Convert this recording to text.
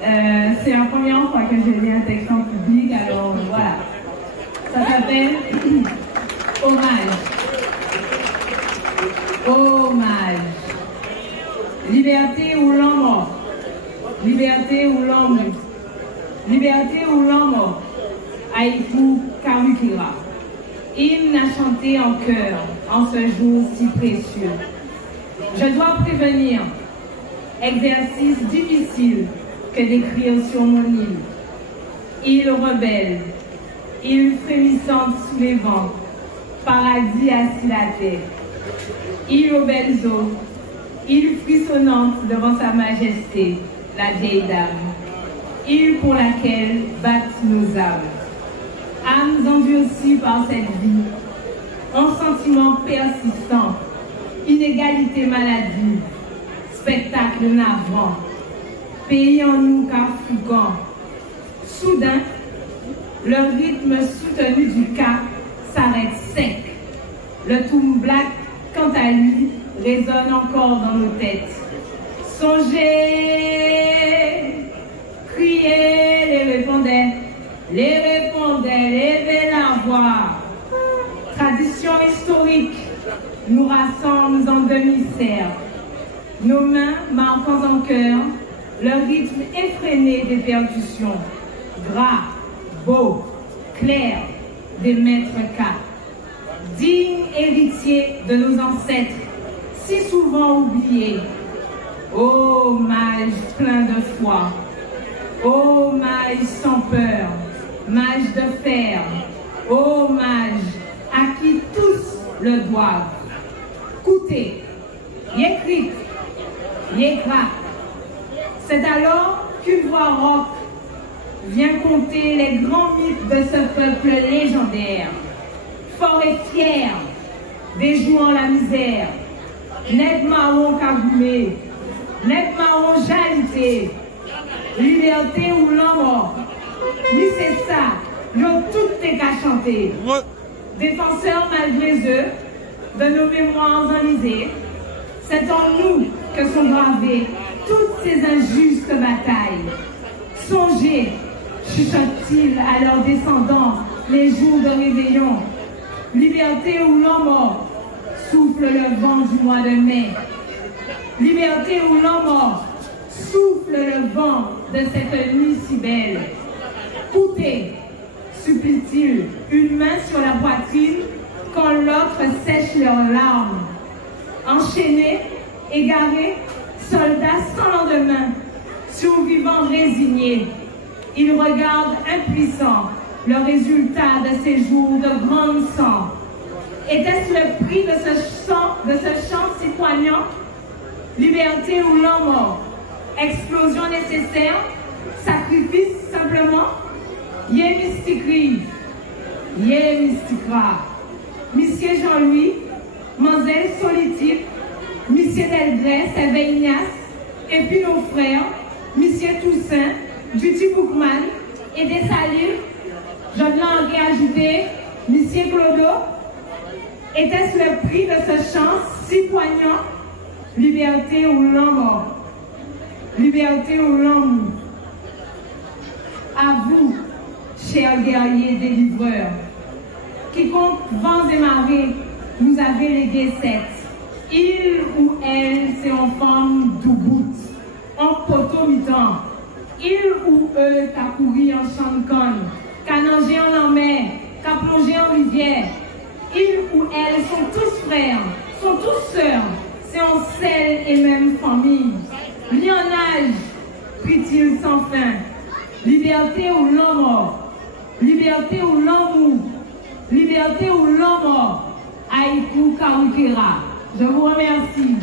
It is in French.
C'est la première fois que je lis un texte en public, alors voilà. Ça s'appelle Hommage. Hommage. Liberté ou l'homme. Liberté ou l'homme. Liberté ou l'homme. Haïkou Karukira. Hymne à chanter en chœur en ce jour si précieux. Je dois prévenir, exercice difficile que d'écrire sur mon île. Île rebelle, île frémissante sous les vents, paradis assis la terre. Île aux belles eaux, île frissonnante devant sa majesté, la vieille dame. Île pour laquelle battent nos âmes. Âmes endurcies par cette vie, en sentiment persistant, inégalité maladive, spectacle navrant, pays en nous cafouguant. Soudain, le rythme soutenu du cas s'arrête sec. Le toum black, quant à lui, résonne encore dans nos têtes. Songez, criez, les répondait, levez la voix. Tradition historique nous rassemble en demi-cercle. Nos mains marquant en cœur le rythme effréné des percussions. Gras, beau, clair des maîtres cas. Dignes héritiers de nos ancêtres, si souvent oubliés. Hommage plein de foi. Hommage sans peur. Mage de fer. Hommage à qui tous le doivent. Écoutez, yécrit, yécra. C'est alors qu'une voix rock vient conter les grands mythes de ce peuple légendaire, fort et fier, déjouant la misère. Net marron cagoulé, net marron jalité, liberté ou l'homme, ni c'est ça, y'ont toutes tes qu'à chanter. Défenseurs malgré eux, de nos mémoires enlisées, c'est en nous que sont gravées toutes ces injustes batailles. Songez, chuchotent-ils à leurs descendants les jours de réveillon. Liberté ou l'homme, souffle le vent du mois de mai. Liberté ou l'homme, souffle le vent de cette nuit si belle. Écoutez, supplie-t-il, une main sur la poitrine quand l'autre sèche leurs larmes. Enchaînés, égarés, soldats sans lendemain, survivants résignés, ils regardent impuissants le résultat de ces jours de grand sang. Était-ce le prix de ce chant si poignant? Liberté ou l'homme? Explosion nécessaire? Sacrifice simplement? Yé mystique, yé mysticra. Monsieur Jean-Louis, Mademoiselle Solitique, Monsieur Delgrès, Séveille Ignace, et puis nos frères, Monsieur Toussaint, Duty Bookman, et des Salines, Jean-Blanc ajouté, Monsieur Clodo. Était-ce le prix de ce chant si poignant? Liberté ou l'homme? Liberté ou l'homme? À vous, chers guerriers délivreurs, quiconque vents et marées nous avez légué cette. Il ou elle, c'est en forme d'oubout, en poteau mi-temps. Il ou eux, qu'a couru en champ de conne, qu'a nagé en mer, qu'a plongé en rivière. Ils ou elles sont tous frères, sont tous sœurs, c'est en seule et même famille. Lionnage, prie-t-il sans fin. Liberté ou l'homme? Liberté ou l'homme? Liberté ou l'homme? Haïkou Karukira. Je vous remercie.